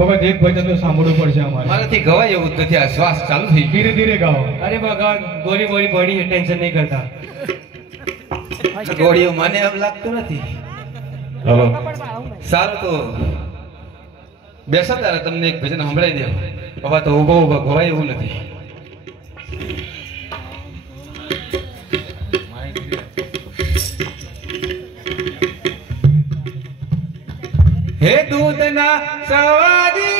ભગત એક ભજન તો સાંભળવું પડશે અમારે. મારાથી ગવાય એવું નથી. આ શ્વાસ ચાલુ થઈ ગયો. ધીરે ધીરે ગાઓ. અરે ભગવાન ગોળી બોળી પડી ટેન્શન નહીં કરતા. ગોળીઓ મને એમ લાગતું નથી. હલો સારું તો બેસો ત્યારે તમને એક ભજન સંભળાઈ દે. બાબા તો ઉભો ઉભો ગવાય એવું નથી. હે દૂધના સવાદી